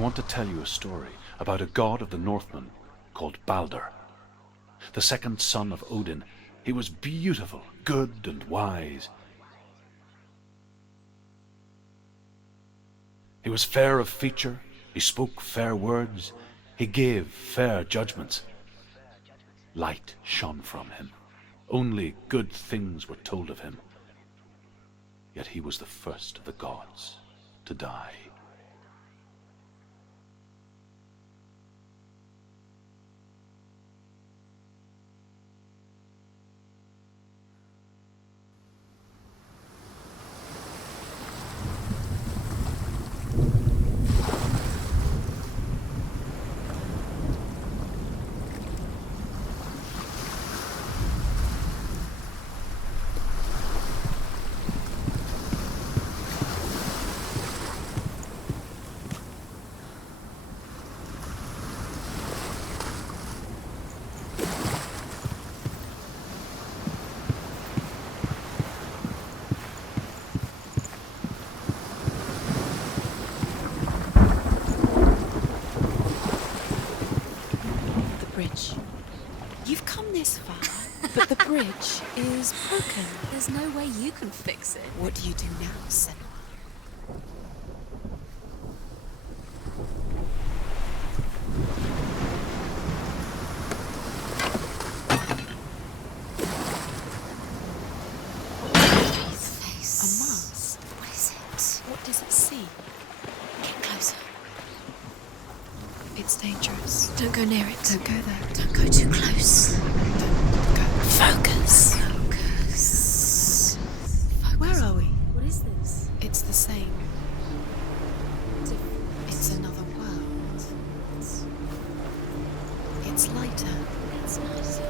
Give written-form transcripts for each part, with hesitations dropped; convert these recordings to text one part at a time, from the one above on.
want to tell you a story about a god of the Northmen called Balder. The second son of Odin, he was beautiful, good and wise. He was fair of feature, he spoke fair words, he gave fair judgments. Light shone from him. Only good things were told of him. Yet he was the first of the gods to die. You've come this far, but the bridge is broken. There's no way you can fix it. What do you do now, Senua? Face. A mask. What is it? What does it see? Get closer. It's dangerous. Don't go near it. Don't go there. Don't go too close. Don't go. Focus. Where are we? What is this? It's the same. Different. It's another world. It's lighter. It's nicer.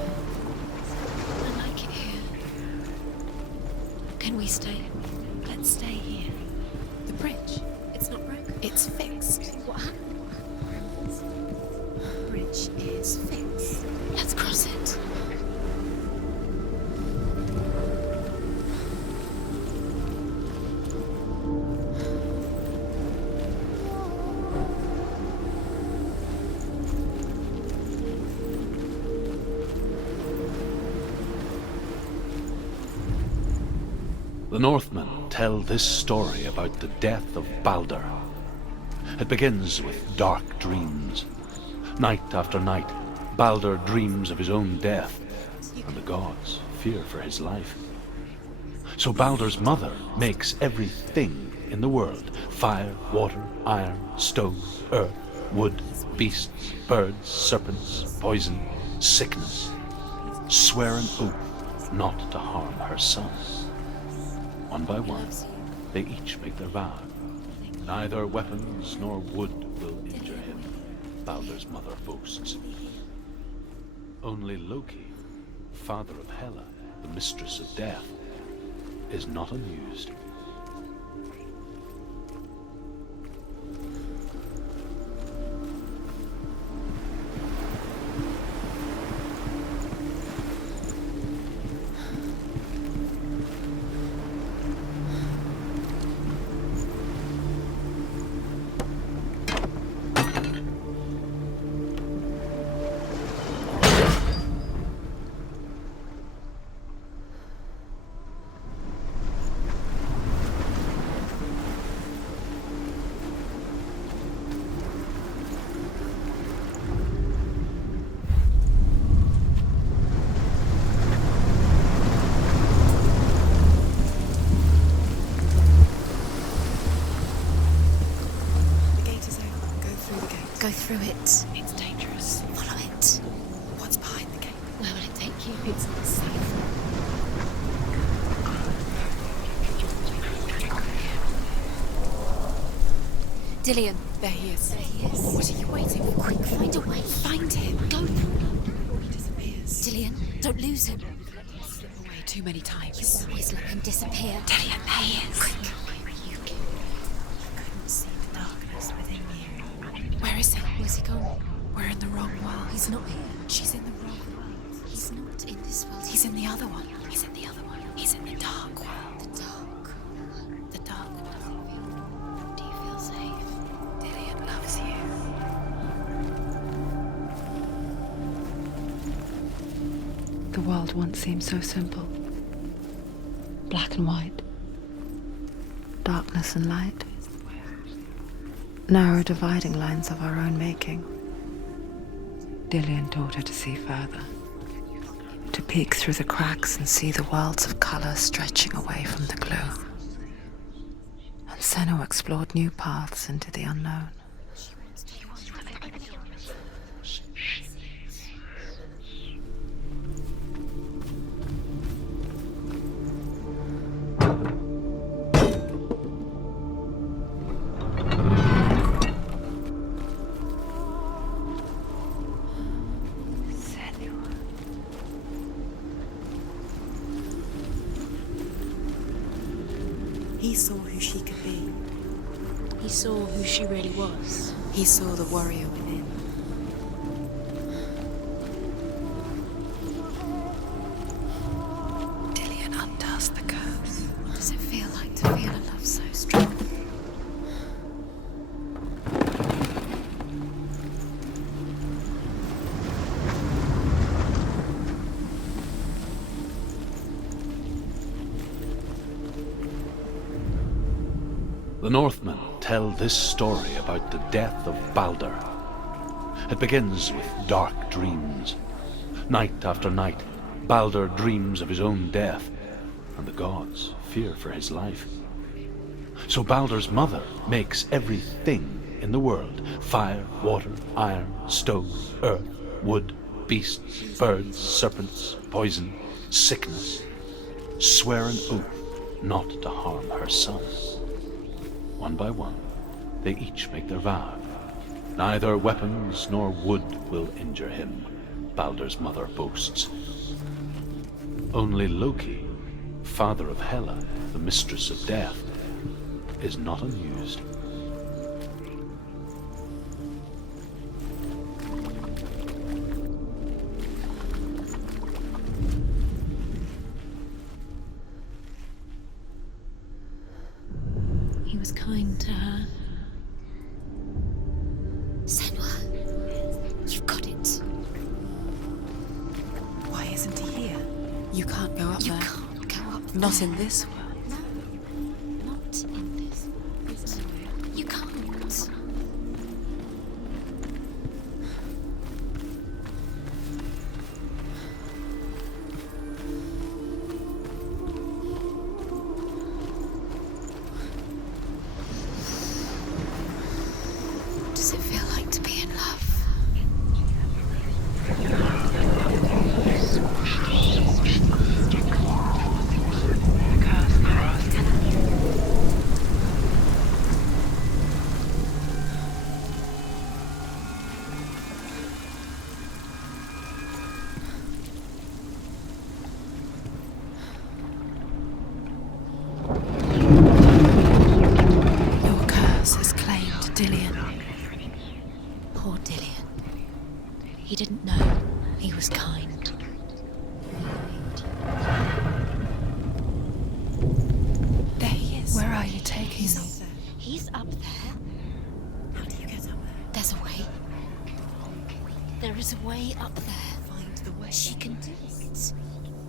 I like it here. Can we stay? Let's stay here. The bridge. It's not broken. It's fixed. What happened? The bridge is fixed. Let's cross it. The Northmen tell this story about the death of Balder. It begins with dark dreams. Night after night, Balder dreams of his own death, and the gods fear for his life. So Balder's mother makes everything in the world: fire, water, iron, stone, earth, wood, beasts, birds, serpents, poison, sickness. Swear an oath not to harm her son. One by one, they each make their vow. Neither weapons nor wood will injure him, Balder's mother boasts. Only Loki, father of Hela, the mistress of death, is not amused. Go through it. It's dangerous. Follow it. What's behind the gate? Where will it take you? It's not safe. Dillion. There he is. There he is. What are you waiting for? Quick, find a way. Find him. Go. He disappears. Dillion, don't lose him. Slip away too many You times. always let him disappear. Dillion, there he is. Quick. You couldn't see the darkness within you. Where is he? Where's he gone? We're in the wrong world. He's not here. She's in the wrong world. He's not in this world. He's in the other one. He's in the other one. He's in the dark world. the dark. The dark world. Do you feel safe? Dillion loves you. The world once seemed so simple. Black and white. Darkness and light. Narrow dividing lines of our own making. Dillian taught her to see further. To peek through the cracks and see the worlds of color stretching away from the gloom. And Senua explored new paths into the unknown. He saw who she could be. He saw who she really was. He saw the warrior within. Dillian undoes the curse. What does it feel like to feel a love so strong? The Northmen tell this story about the death of Balder. It begins with dark dreams. Night after night, Balder dreams of his own death, and the gods fear for his life. So Balder's mother makes everything in the world: fire, water, iron, stone, earth, wood, beasts, birds, serpents, poison, sickness, swear an oath not to harm her son. One by one, they each make their vow. Neither weapons nor wood will injure him, Balder's mother boasts. Only Loki, father of Hela, the mistress of death, is not amused. He was kind to her. Senua, you've got it. Why isn't he here? You can't go up You there. can't go up Not there. in this world. No, not in this world. You can't. What does it feel like to be in love? Your curse has claimed Dillian. Poor Dillian. He didn't know he was kind. There he is. Where are you taking He's me? up there. He's up there. How do you get up there? There's a way. There is a way up there. Find the way. She can do it.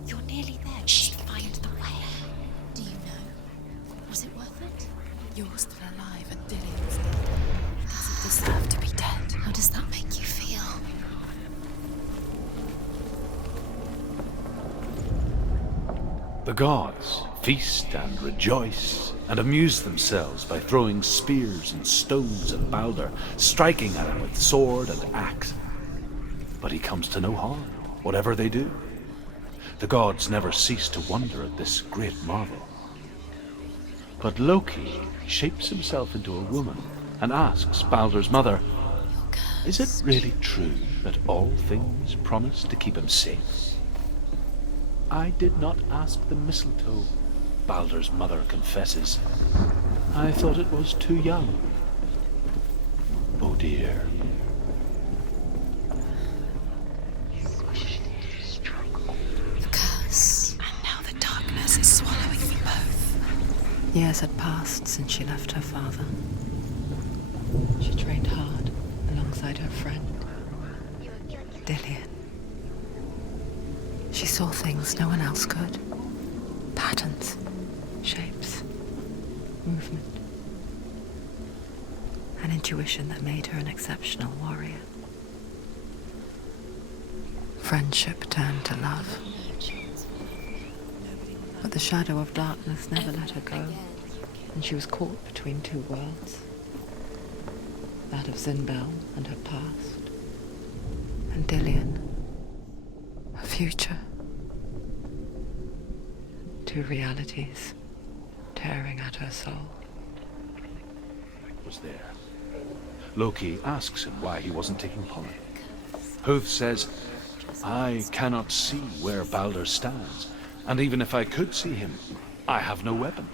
You're nearly there. Shh. Just find the way. Do you know? Was it worth it? You're still alive and Dillian's dead. He doesn't deserve to be dead. How does that make you feel? The gods feast and rejoice and amuse themselves by throwing spears and stones at Balder, striking at him with sword and axe. But he comes to no harm, whatever they do. The gods never cease to wonder at this great marvel. But Loki shapes himself into a woman and asks Balder's mother, "Is it really true that all things promise to keep him safe?" "I did not ask the mistletoe," Balder's mother confesses. "I thought it was too young." Oh dear. The curse. And now the darkness is swallowing them both. Years had passed since she left her father. She trained hard alongside her friend, Dillian. She saw things no one else could. Patterns, shapes, movement. An intuition that made her an exceptional warrior. Friendship turned to love. But the shadow of darkness never let her go, and she was caught between two worlds. That of Zinbel and her past, and Dillian, her future. Two realities tearing at her soul. Was there. Loki asks him why he wasn't taking part. Hooth says, I cannot see where Baldur stands, and even if I could see him, I have no weapon.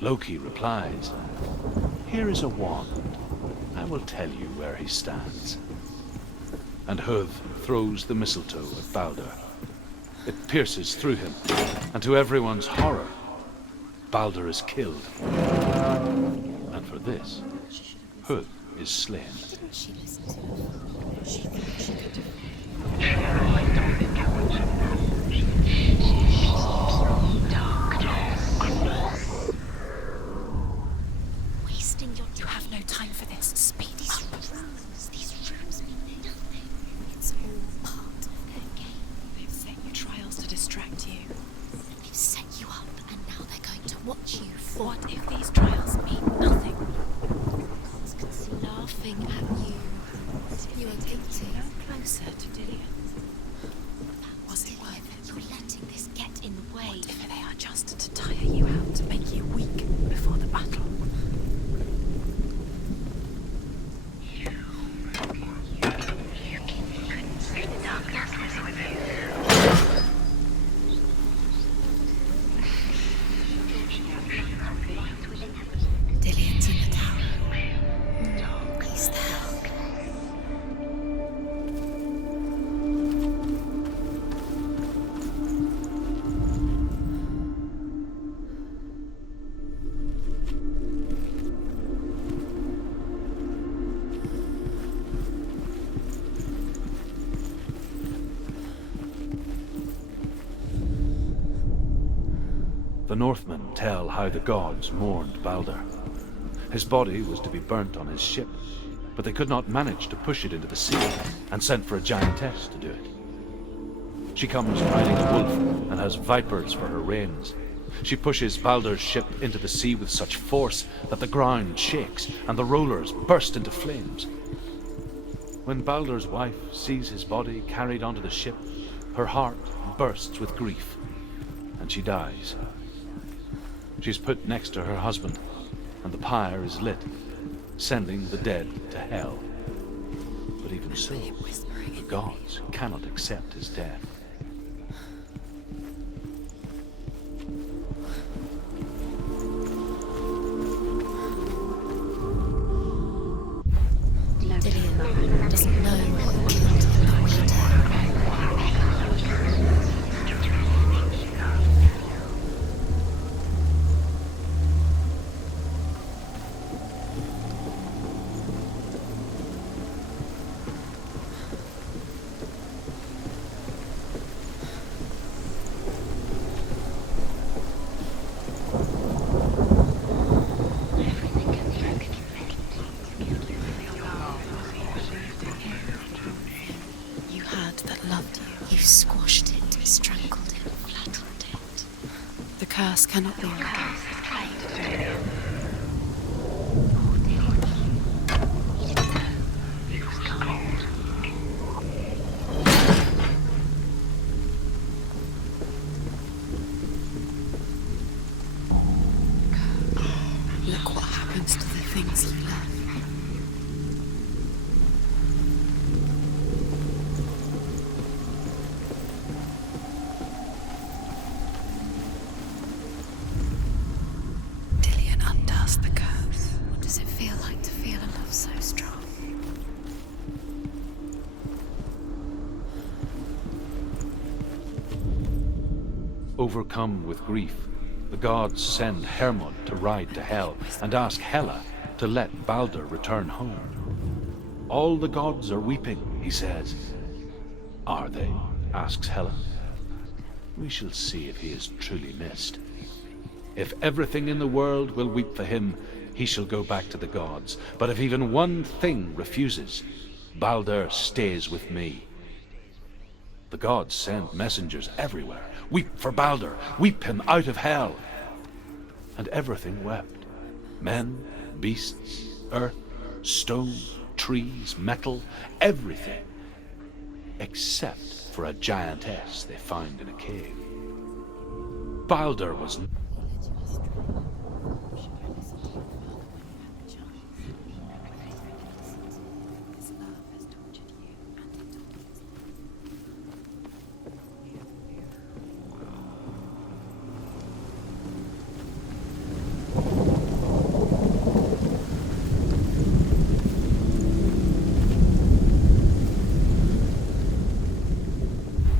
Loki replies, here is a wand. I will tell you where he stands. And Hooth throws the mistletoe at Baldur. It pierces through him, and to everyone's horror, Baldur is killed. And for this, Hooth is slain. Didn't she listen to her? She thought she could. Wasting your time. You have no time for this. Speed up. These runes mean nothing. It's all part of their game. They've set you trials to distract you. They've set you up, and now they're going to watch you fall. What if these trials mean nothing? Laughing at you. You are guilty. Closer to Dillian. Was it worth it? You're letting this get in the way. What if they are just to tire you out, to make you weak before the battle? Dillian's in the tower. He's there. The Northmen tell how the gods mourned Baldur. His body was to be burnt on his ship, but they could not manage to push it into the sea, and sent for a giantess to do it. She comes riding a wolf and has vipers for her reins. She pushes Baldur's ship into the sea with such force that the ground shakes and the rollers burst into flames. When Baldur's wife sees his body carried onto the ship, her heart bursts with grief, and she dies. She's put next to her husband, and the pyre is lit, sending the dead to hell. But even so, the gods cannot accept his death. Dillian doesn't know who killed him, but we do. You had that loved you. You squashed it, strangled it, flattened it. The curse cannot be undone. Look what happens to the things you love. Dillian undoes the curse. What does it feel like to feel a love so strong? Overcome with grief, the gods send Hermod to ride to Hell and ask Hela to let Baldur return home. All the gods are weeping, he says. Are they? asks Hela. We shall see if he is truly missed. If everything in the world will weep for him, he shall go back to the gods. But if even one thing refuses, Baldur stays with me. The gods send messengers everywhere. Weep for Baldur, weep him out of hell. And everything wept. Men, beasts, earth, stone, trees, metal, everything. Except for a giantess they found in a cave. Baldur was...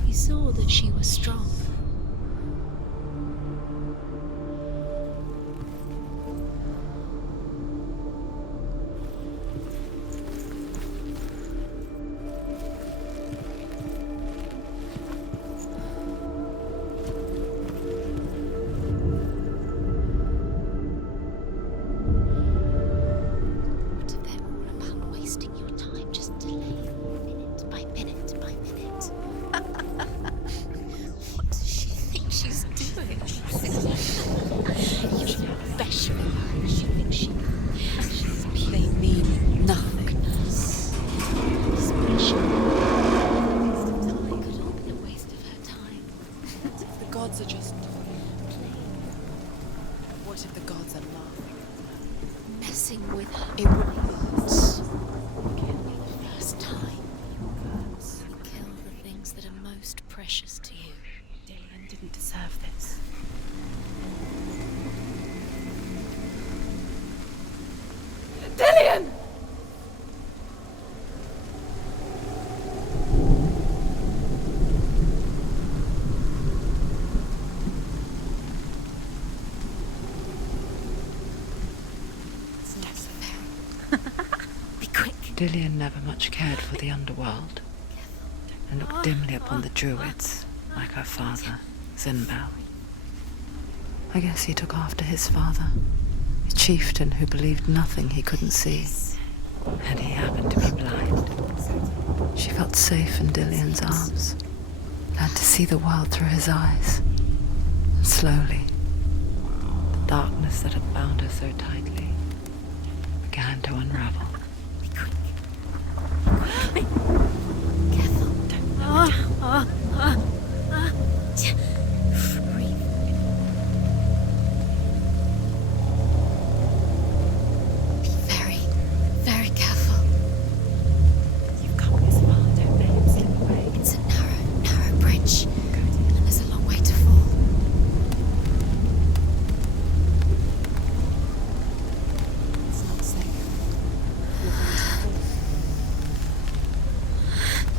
He saw that she was strong. What if they're all about wasting your time? Just delay minute by minute by minute. What does she think she's doing? You bash me. She thinks They mean nothing. special. It could all be a waste of her time. The gods are just what if the gods are laughing? Messing with her. It would hurt. Can be the first time. You kill the things that are most precious to you. Dillian didn't deserve this. Dillian! It's not so fair. Be quick. Dillian never much cared for the underworld, and looked dimly upon the druids, like her father, Zinbel. I guess he took after his father, a chieftain who believed nothing he couldn't see, and he happened to be blind. She felt safe in Dillian's arms, learned to see the world through his eyes, and slowly, the darkness that had bound her so tightly began to unravel. Be quick. Careful. Don't lower down. Breathe. Be very, very careful. You've come this far, don't let him slip away. It's a narrow bridge. And there's a long way to fall. It's not safe.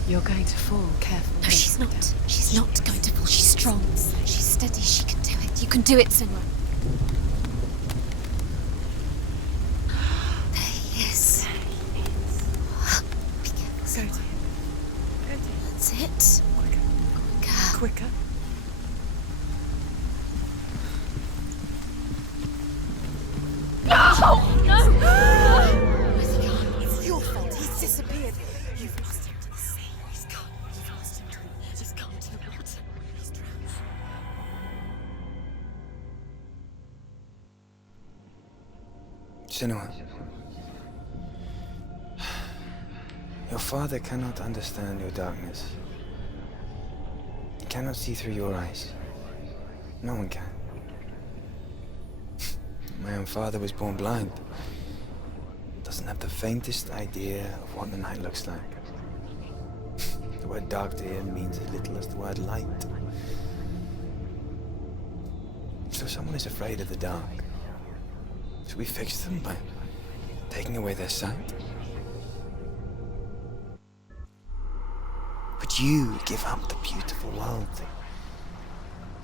You're going to fall. Careful. No, she's not. She's not going to fall. She's strong. She's steady. She can do it. You can do it, Senua. There he is. Be careful. Go to him. Go to him. That's it. Quicker. Quicker. Where's he gone? It's your fault. He's disappeared. You've lost him to the sea. He's gone. You've lost him to He's gone to the water. He's drowned. Senua, your father cannot understand your darkness. He cannot see through your eyes. No one can. My own father was born blind. Doesn't have the faintest idea of what the night looks like. The word dark to him means as little as the word light. So someone is afraid of the dark. Should we fix them by taking away their sight? But you give up the beautiful world.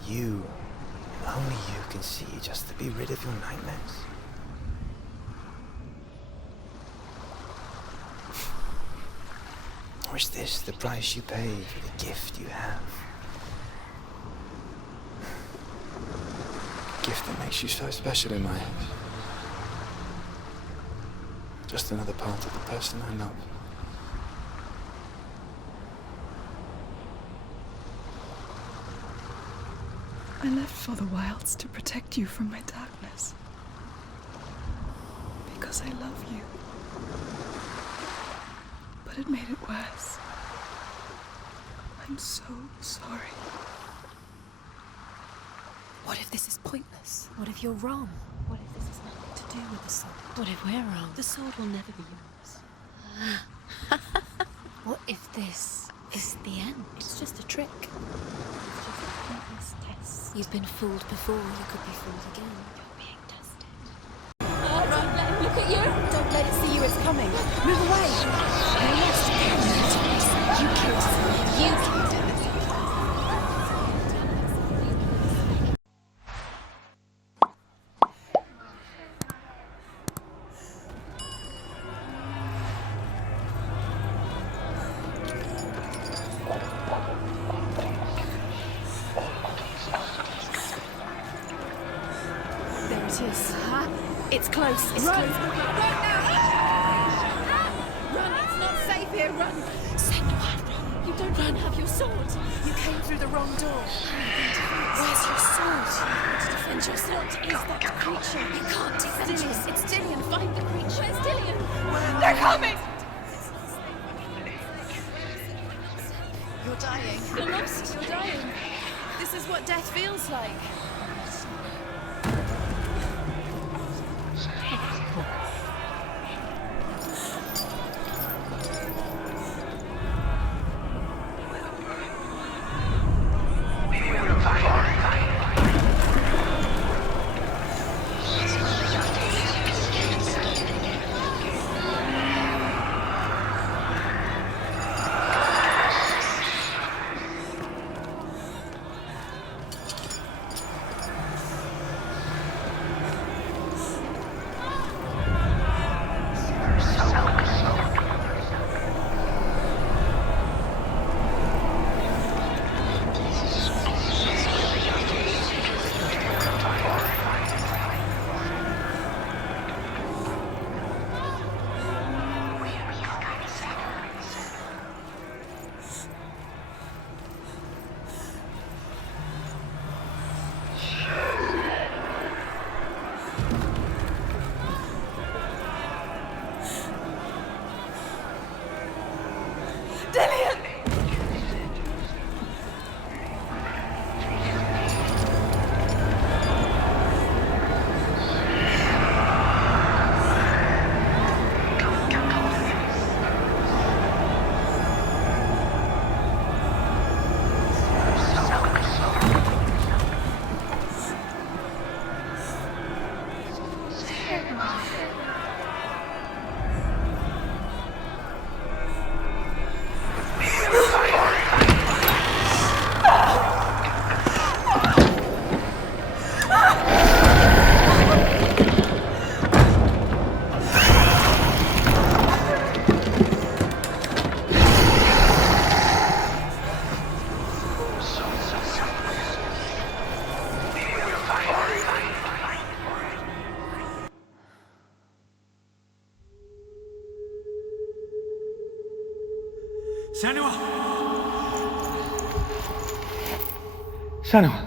You, and only you can see just to be rid of your nightmares. Or is this the price you pay for the gift you have? A gift that makes you so special in my eyes. Just another part of the person I love. I left for the wilds to protect you from my darkness. Because I love you. But it made it worse. I'm so sorry. What if this is pointless? What if you're wrong? What if this has nothing to do with the sword? What if we're wrong? The sword will never be yours. What if this is the end? It's just a trick. It's just a pointless test. You've been fooled before, you could be fooled again. You're being tested. Run, let him look at you! Don't let it see you, it's coming. Move away! You're lost. You killed him. You killed him. It's close. It's Run! close. Run now! Run! It's not safe here. Run! Senua, run! You don't run. Have your sword. You came through the wrong door. Where's your sword? To defend yourself. What is that creature? You can't defend Dillian. yourself. It's Dillian. Find the creature. Where's Dillian? They're coming! You're dying. You're lost. You're dying. This is what death feels like. Senua! Senua!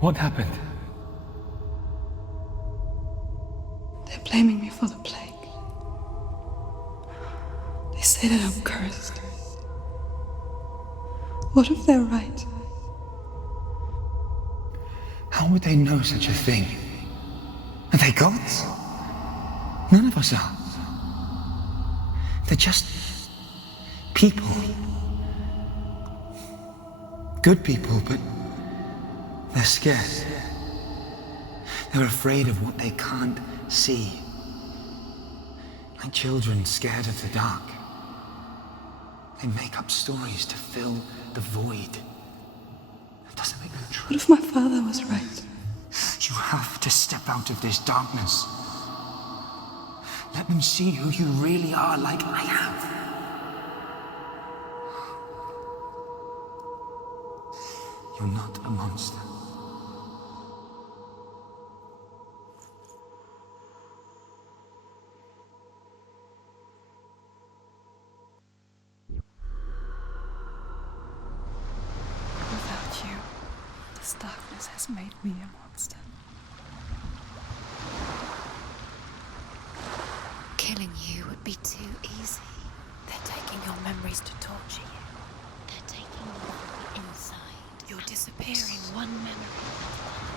What happened? They're blaming me for the plague. They say that I'm cursed. What if they're right? How would they know such a thing? Are they gods? None of us are. They're just people. Good people, but they're scared. They're afraid of what they can't see. Like children scared of the dark. They make up stories to fill the void. It doesn't make them true. What if my father was right? You have to step out of this darkness. Let them see who you really are, like I have. You're not a monster. Without you, this darkness has made me a monster. Killing you would be too easy. They're taking your memories to torture you. They're taking you from the inside. You're disappearing one memory